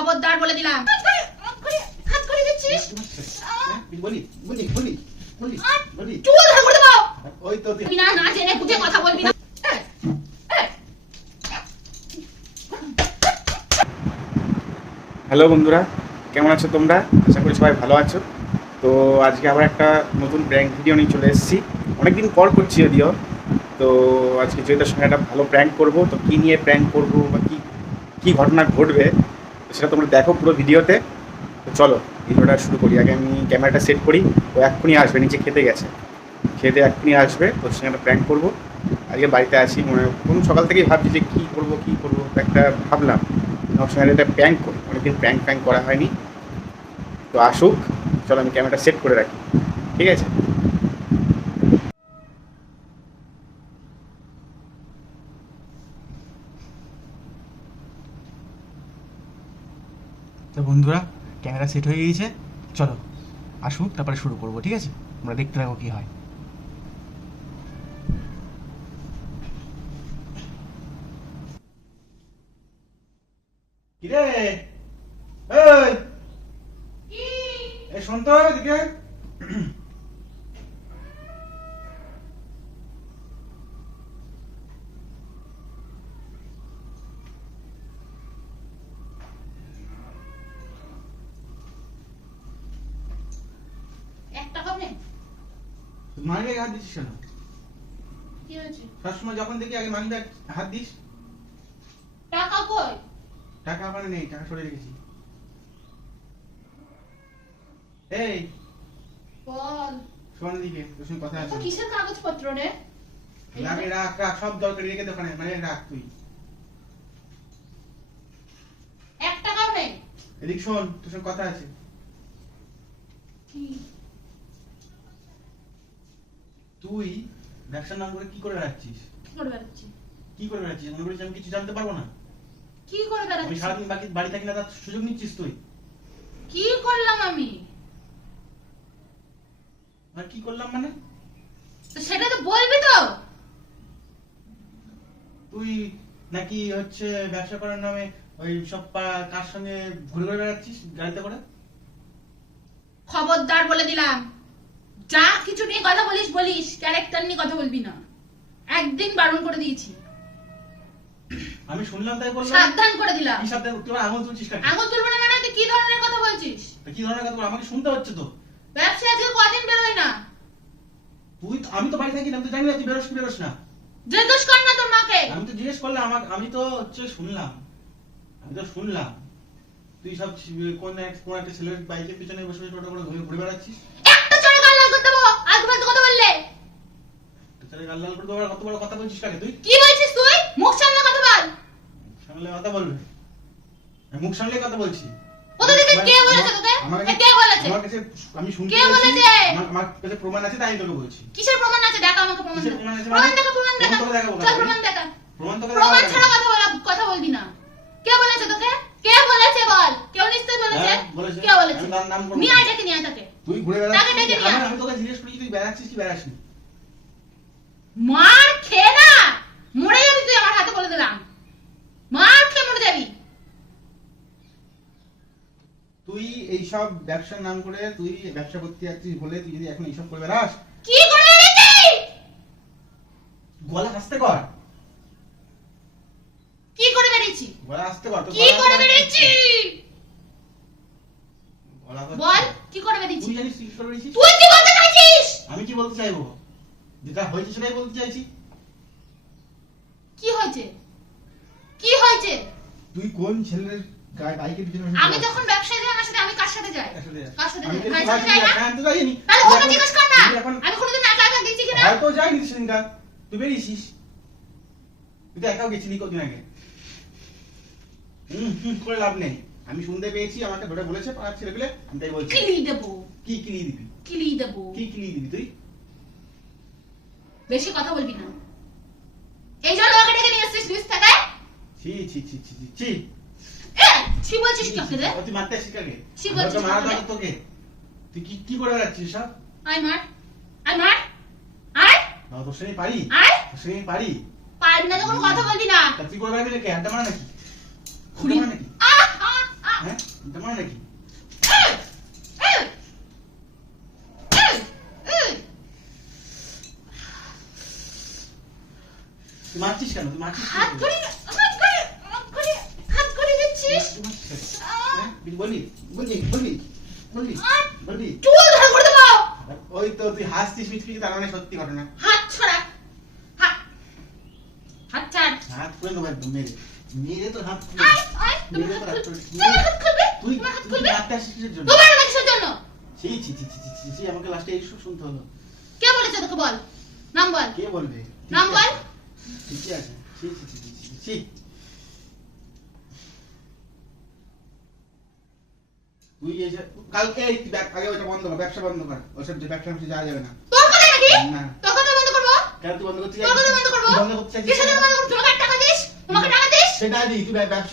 খবরদার বলে দিলাম। হাত করে হাত করে হাত করে দিচ্ছিস? বলি বলি বলি বলি বলি। চুল ধরে করে দেবো ওই তো তুই- না জেনে বুঝে কথা বলবি না। এই, এই, হ্যালো বন্ধুরা কেমন আছো তোমরা? আশা করি সবাই ভালো আছো। তো আজকে আবার একটা নতুন প্র্যাঙ্ক ভিডিও নিয়ে চলে এসেছি। অনেকদিন পর করছি যদিও তো আজকে জয়িতার সঙ্গে একটা ভালো প্র্যাঙ্ক করব তো কী নিয়ে প্র্যাঙ্ক করব বা কী কী ঘটনা ঘটবে সেটা তোমরা দেখো পুরো ভিডিওতে। তো চলো, ভিডিওটা শুরু করি। আগে আমি ক্যামেরাটা সেট করি। ও এক্ষুনি আসবে, নিচে খেতে গেছে। খেতে এক্ষুনি আসবে ওর সঙ্গে একটা প্র্যাঙ্ক করব। আজকে বাড়িতে আসি মানে কোন সকাল থেকেই ভাবছি যে কী করব কী করব, একটা ভাবলাম। ওর সঙ্গে একটা প্র্যাঙ্ক করি। অনেকদিন প্র্যাঙ্ক প্র্যাঙ্ক করা হয়নি। তো আসুক, চলো আমি ক্যামেরাটা সেট করে রাখি। ঠিক আছে তো বন্ধুরা ক্যামেরা সেট হয়ে গিয়েছে। চলো আসুক তারপরে শুরু করব ঠিক আছে? আমরা দেখতে থাকব কি হয়। কিরে? এই! এই শোন তো এদিকে এক টাকা নে মানি ব্যাগে হাত দিচ্ছিস কেন? কি হয়েছে? সবসময় যখন দেখি আগে মানি ব্যাগ হাত দিস। টাকা কই? টাকা আমার নেই টাকা সরে রেখেছি। এই বল। শোন দিকে তোর সঙ্গে কথা আছে। কিসের কাগজপত্র রে? লাগে রাখ রাখ সব দরকারি রেখে দোকানে মানে রাখ তুই। এক টাকাও নেই। এদিক শোন তোর সঙ্গে কথা আছে। কি? তুই ব্যবসার নাম করে কি করে বেড়াচ্ছিস? কি করে বেড়াচ্ছি? কি করে বেড়াচ্ছিস? মনে করিস আমি কিছু জানতে পারব না। কি করে আমি সারাদিন বাকি বাড়ি থাকি না তার সুযোগ নিচ্ছিস তুই? কি করলাম আমি? আর কি করলাম মানে? তো সেটা তো বলবি তো। তুই নাকি হচ্ছে ব্যবসা করার নামে ওই সব কার সঙ্গে ঘুরে ঘুরে বেড়াচ্ছিস গাড়িতে করে? খবরদার বলে দিলাম। যা কিছু নিয়ে কথা বলিস বলিস ক্যারেক্টার নিয়ে কথা বলবি না। একদিন বারণ করে দিয়েছি। আমি শুনলাম তাই বললাম। সাবধান করে দিলাম। কি সাথে তুই আঙুল তুলছিস কেন? আঙুল তুলবো না মানে তুই কি ধরনের কথা বলছিস? কি ধরনের কথা বল? আমাকে শুনতে হচ্ছে তো। ব্যবসা আজকে কদিন বেরোয় না? তুই আমি তো বাড়ি থাকি না আমি তো জানি না তুই বেরোস কি বেরোস না। জিজ্ঞেস কর না তোর মাকে। আমি তো জিজ্ঞেস করলাম আমার আমি তো হচ্ছে শুনলাম। আমি তো শুনলাম। তুই সব কোন এক কোন একটা ছেলের বাইকের পিছনে বসে বসে করে ঘুরে বেড়াচ্ছিস একটা চড়ে গাল লাল করতে দেবো আজ ফালতু কথা বললে তো গাল লাল করে দেওয়ার কত বড় কথা বলছিস কাকে তুই? কি বলছিস তুই? মুখ সামনে কথা বল। সামলে কথা বলবে। মুখ সামলে কথা বলছি। কোথা থেকে? কে বলেছে তোকে? কে বলেছে? আমার কাছে আমি শুনতে কে বলেছে? আমার আমার কাছে প্রমাণ আছে তাই তোকে বলছি। কিসের প্রমাণ আছে? দেখা আমাকে প্রমাণ দেখা। প্রমাণ আছে প্রমাণ? দেখা প্রমাণ দেখা। প্রমাণ তোকে দেখাবো চল প্রমাণ দেখা। প্রমাণ তোকে প্রমাণ ছাড়া কথা বলা কথা বলবি না। কে বলেছে তোকে? কে বলেছে বল? কেউ নিশ্চয়ই বলেছে? হ্যাঁ, কে বলেছে? নাম করব নিয়ে আয় নিয়ে আয় তাকে। তুই ঘুরে বেড়াচ্ছিস। আমি তোকে জিজ্ঞেস করি তুই বেড়াচ্ছিস কি বেড়াসনি মার খেয়ে না মরে যাবি তুই আমার হাতে বলে দিলাম। মার খেয়ে মরে যাবি। তুই এইসব ব্যবসার নাম করে তুই ব্যবসা করতে যাচ্ছিস বলে তুই যদি এখন এইসব করে বেড়াস কি করে গলা হাসতে কর। কি করে গলা হাসতে কর কি করে বল কি করে তুই জানিস তুই কি করে তুই কি বলতে চাইছিস? আমি কি বলতে চাইব? যেটা হয়েছে সেটাই বলতে চাইছি। কি হয়েছে? কি হয়েছে? তুই কোন ছেলের গায়ে বাইকের পিছনে আমি যখন ব্যবসায় যাই আমার সাথে আমি কার সাথে যাই? কার সাথে যাই? ভাই সাথে যাই? না? হ্যাঁ, তো যাইনি। তাহলে তুই ওকে জিজ্ঞেস কর না। আমি কোনোদিন একা একা গেছি কিনা? হয়তো যাইনি সেদিনকার। তুই বেরিয়েছিস। তুই তো একাও গেছিলি কদিন আগে? হুম, হুম, করে লাভ নেই। আমি শুনতে পেয়েছি আমাকে ধরে বলেছে পাড়ার ছেলেগুলো আমি তাই বলছি। কিলি দেবো। কি কিলিয়ে দিবি? কিলি দেবো। কি কিলিয়ে দিবি তুই? বেশি কথা বলবি না। এই জন্য ওকে ডেকে নিয়ে এসেছিস নিউজ থেকে ছি ছি ছি ছি ছি ছি। এ, ছি বলছিস কি ওকে রে? তুই মারতে আসিস কাকে? ছি বলছিস তোকে মারা কাকে? দরকার তোকে। তুই কি কি করে বেড়াচ্ছিস সব আয় মার আয় মার আয়। না, তোর সঙ্গে পারি। তোর সঙ্গে পারি। পারবি না যখন কথা বলবি না। তা তুই করে বেড়াবি নাকি আড্ডা মারা নাকি? খুলি আড্ডা মারা নাকি? আহ, আহ, আহ। হ্যাঁ? মানে কি এই! এই! এই! এই! তুই মারছিস কেন? তুই মারছিস হাত ধরে হাত করে হাত করে হাত? তুই বললি বললি বললি বললি আর বললি। চুল ধরে করে দেবো। ওই তো তুই হাসছিস মিচকিস তার মানে সত্যি ঘটনা। হাত ছড়া হাত হাত ছাড়। হাত করে দেবো একদম মেরে। মেরে তো হাত মেরে তো হাত করে- তুই তুই তোমার হাত খুলবে? হাতটা শিখির জন্য? তোমার হাত জন্য। সেই ছি ছি ছি ছি ছি ছি আমাকে লাস্টে এইসব শুনতে হলো। কে বলেছে তোকে বল? নাম বল। কে বলবে? নাম বল।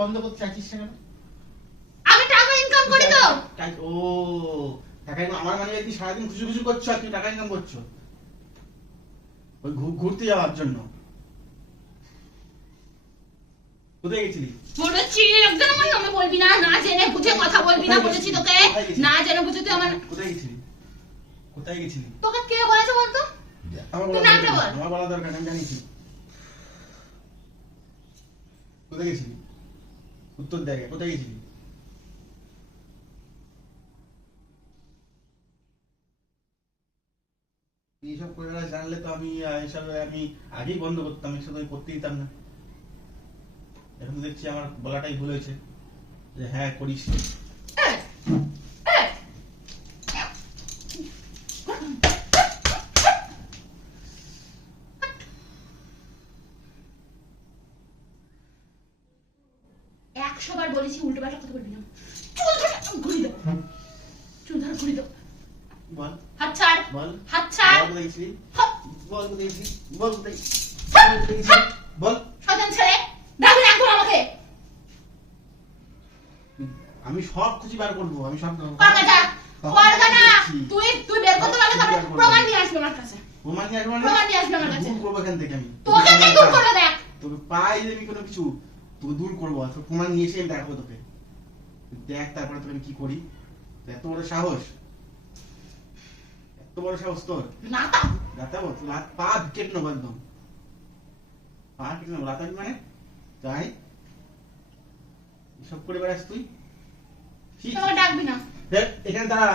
বন্ধ করতে ও টাকা আমার মানে সারাদিন খুশি খুশি করছ আর তুই টাকা ইনকাম করছ। ওই ঘুরতে যাওয়ার জন্য। কোথায় গেছিলি? বলেছি একদম বলবি না না জেনে বুঝে কথা বলবি না বলেছি তোকে না জেনে বুঝে তুই আমার কোথায় গেছিলি? কোথায় গেছিলি? তোকে কে বলেছে আমার তুই নামটা বল। আমার বলা দরকার আমি জানিছি কোথায় গেছিলি? উত্তর কোথায় গেছিলি? এইসব করে জানলে তো আমি এসব আমি আগেই বন্ধ করতাম এসব আমি করতে দিতাম না। এখন দেখছি আমার বলাটাই ভুল হয়েছে। যে হ্যাঁ করিস। একশো বার বলেছি উল্টো পাল্টা কথা বলবি না। ঘুরি দেবো চুল ধরে ঘুরি দেবো বল। হাত ছাড়। বল। হাত ছাড়। বল হাত বল গেছিলি বল কোথায় বল গেছিলি? বল শয়তান ছেলে ডাকবি না একদম আমাকে আমি সব খুঁজি বার করব আমি সব পারগা না তুই তুই বের করতে পারলে প্রমাণ নিয়ে আসবে আমার কাছে। প্রমাণ নিয়ে আসব প্রমাণ নিয়ে আসবে আমার কাছে। করব এখান থেকে আমি। তোকে কে দূর করে দেখ? তোকে পাই আমি কোনো কিছু তোকে দূর করব। তোর প্রমাণ নিয়ে এসে আমি দেখাবো তোকে। দেখ তারপরে তোকে আমি কি করি। এত বড় সাহস। এত বড় সাহস তোর। না তা রাতাবো তোর হাত পা কেটে নেব একদম। পা কেটে নেব রাতাবি মানে? তাই এসব করে বেড়াস তুই। ছি, ছি। ডাকবি না। দেখ, এখানে দাঁড়া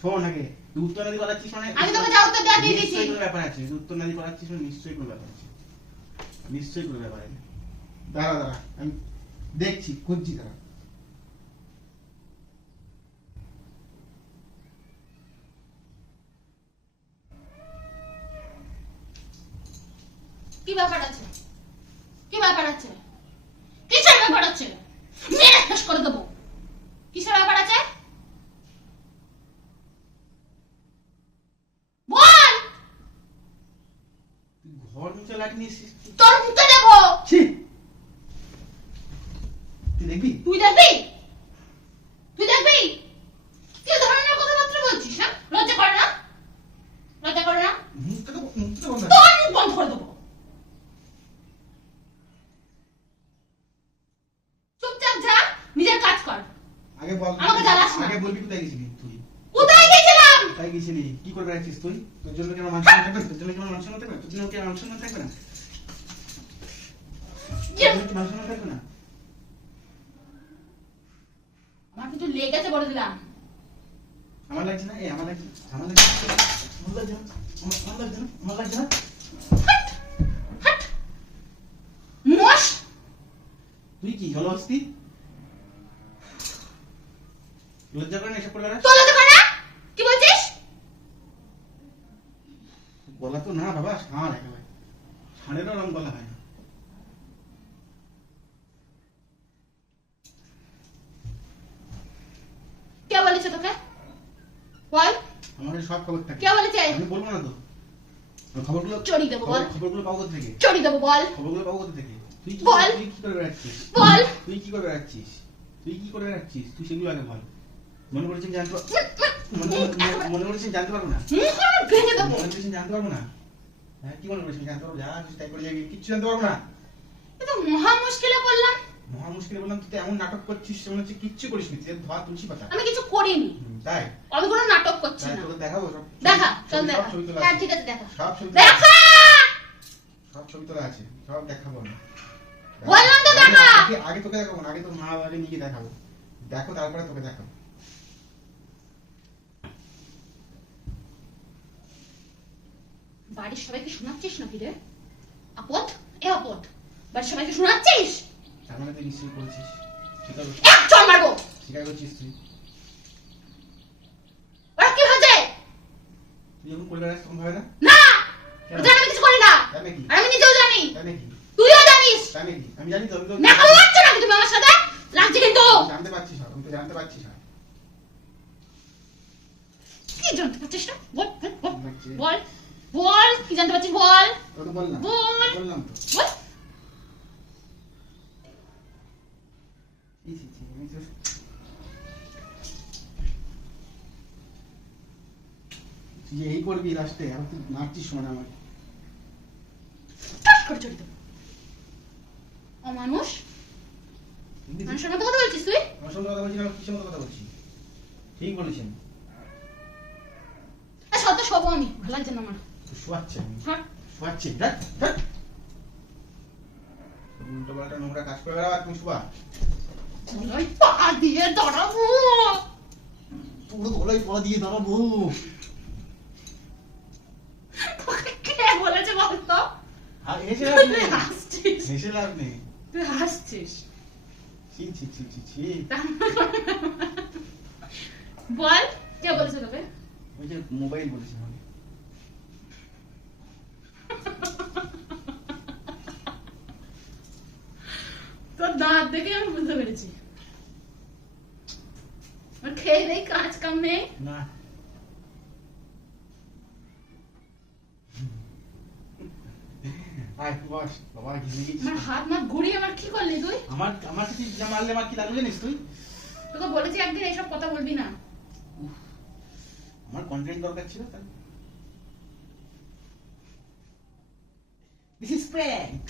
শোন আগে উত্তর নদী পালাচ্ছিস মানে আমি তোকে যা উত্তর দিয়ে দিয়েছি। কোনো ব্যাপার আছে তুই উত্তর নদী পালাচ্ছিস মানে নিশ্চয়ই কোনো ব্যাপার আছে। নিশ্চয়ই কোনো ব্যাপার আছে। দাঁড়া দাঁড়া আমি দেখছি খুঁজছি দাঁড়া কি ব্যাপার আছে? কি ব্যাপার আছে? কিসের ব্যাপার আছে? মেরে শেষ করে দেবো। কিসের ব্যাপার আছে? বল! ঘর মুছে লাঠি নিয়ে তোর মুখে দেবো। তুই দেখবি? তুই দেখবি তুই দেখবি কি ধরনের কথাবার্তা বলছিস হ্যাঁ লজ্জা করে না লজ্জা করে না মুখটা তো মুখটা তো বন্ধ কর। তোর মুখ বন্ধ করে দেবো চুপচাপ যা নিজের কাজ কর আগে বল আমাকে জ্বালাস না। আগে বলবি কোথায় গেছিলি তুই? কোথায় গেছিলাম? কোথায় গেছিলি? কি করে বেড়াচ্ছিস তুই? তোর জন্য কি আমার মানুষ থাকবে? তোর জন্য কি আমার মানুষ থাকবে? তোর জন্য কি আমার মানুষ থাকবে না? জন্য কি মানুষ থাকবে না? আমার কিছু লেগেছে বলে দিলাম। আমার লাগছে না? এই আমার লাগছে আমার লাগছে আমার লাগছে না, আমার- লাগছে না, আমার লাগছে না। তুই কি জলহস্তি লজ্জা করে না এসব? তোর লজ্জা করে না? কি বলছিস? গলা তো না বাবা ষাঁড় একেবারে। ষাঁড়েরও রং গলা হয় না। কে বলেছে তোকে? বল। আমার সব খবর থাকে। কে বলেছে? আমি বলব না তো। খবরগুলো চড়ি দেবো বল। খবর- খবরগুলো পাবো কোথা থেকে চড়ি দেবো বল। খবরগুলো পাবো কোথা থেকে তুই কি বল। তুই কি করে বেড়াচ্ছিস? বল। তুই কি করে বেড়াচ্ছিস? তুই কি করে বেড়াচ্ছিস? তুই সেগুলো আগে বল। মনে করেছেন জানতে মনে করেছেন জানতে পারব না? মনে করেছেন জানতে পারব না? হ্যাঁ কি মনে করেছেন জানতে পারব? যা কিছু তাই করে যাবি কিচ্ছু জানতে পারব না। তো মহা মুশকিলে পড়লাম মহা মুশকিলে বললাম তুই এমন নাটক করছিস মনে হচ্ছে কিচ্ছু করিস নি তুই ধোয়া তুলসী পাতা। আমি কিছু করিনি। তাই? আমি কোনো নাটক করছি না। তোকে দেখাবো সব দেখা চল দেখা। হ্যাঁ আছে। ঠিক আছে দেখা। সব ছবি। দেখা! সব ছবি তোলা আছে সব দেখাবো আমি। বললাম তো দেখা। আগে- তোকে দেখাবো না আগে তোর মা বাবাকে নিয়ে দেখাবো। দেখো তারপরে তোকে দেখাবো। বাড়ির সবাইকে শোনাচ্ছিস নাকি রে? আপদ? এ আপদ। বাড়ির সবাইকে শোনাচ্ছিস? তার মানে তুই নিশ্চয়ই করেছিস। এক চল মারবো। স্বীকার করছিস তুই। ওরা কি তুই যখন পরিবার আসতে তখন ভাবে না? না? আমি কিছু করি না। আর আমি নিজেও জানি। তুইও জানিস। আমি জানি তো লাগছে নাকি তুমি আমার সাথে? লাগছে কিন্তু। জানতে পারছি সব আমি তো জানতে পারছি সব। কি জানতে পারছিস না? বল বল, বল। বল কি জানতে পারছিস? বল। তুই এই করবি লাস্টে আর তুই নাচছিস শোনা আমার করে চড়ে দেবো অমানুষ। মানুষের মতো কথা বলছিস তুই? কথা বলছি না কিসের মতো কথা বলছি? ঠিক বলেছেন। সত্য শোবো আমি। ভালো লাগছে না আমার। শোয়াচ্ছে। হ্যাঁ। শোয়াচ্ছি। দেখ দেখ নোংরা কাজ করে বেড়াও আর তুমি শোয়া পা দিয়ে দাঁড়াবো পুরো গলায় পড়া দিয়ে দাঁড়াবো কে বলেছে বলতো? আর হেসে তুই হাসছিস। হেসে লাভ নেই। তুই হাসছিস। ছি ছি ছি ছি ছি। বল কে বলেছে তোকে? ওই যে মোবাইল বলেছে আমাকে তোর দাঁত দেখে আমি বুঝতে পেরেছি আর খেয়ে দেই কাজ কাম নেই? না। আমার হাত না ঘুরিয়ে আমার কি করলি তুই? আমার আমার কাছে মারলে আমার কি লাগবে জানিস তুই? তোকে বলেছি একদিন এইসব কথা বলবি না। আমার কন্টেন্ট দরকার ছিল তাই দিস ইজ প্র্যাঙ্ক